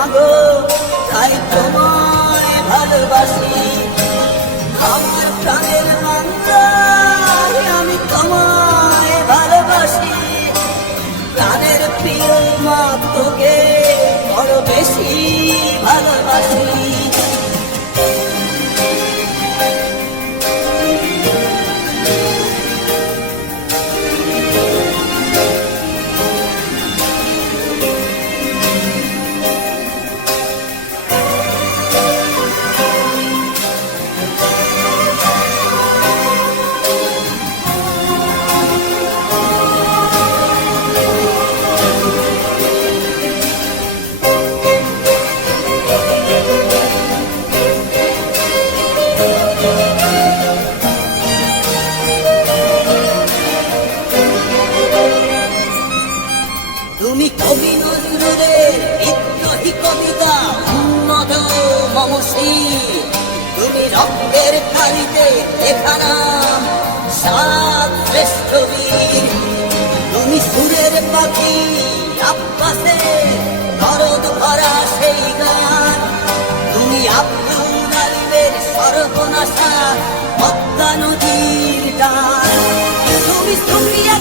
মাগো, তাই তোমায় ভালোবাসি। আমার প্রাণের মন্ত্র, আমি তোমায় ভালোবাসি। প্রাণের প্রিয় মা, তোকে বড় বেশি ভালোবাসি। তুমি কবি নজরুলের বিদ্রোহী কবিতা উন্নত মমশ্রী। তুমি রক্তের কালিতে লেখা নাম সাত শ্রেষ্ঠ বীর। তুমি সুরের পাখি আব্বাসে দরদ ভরা সেই গান। তুমি আব্দুল আলিমের সর্বনাশা পদ্মা নদীর টান। তুমি সুফিয়া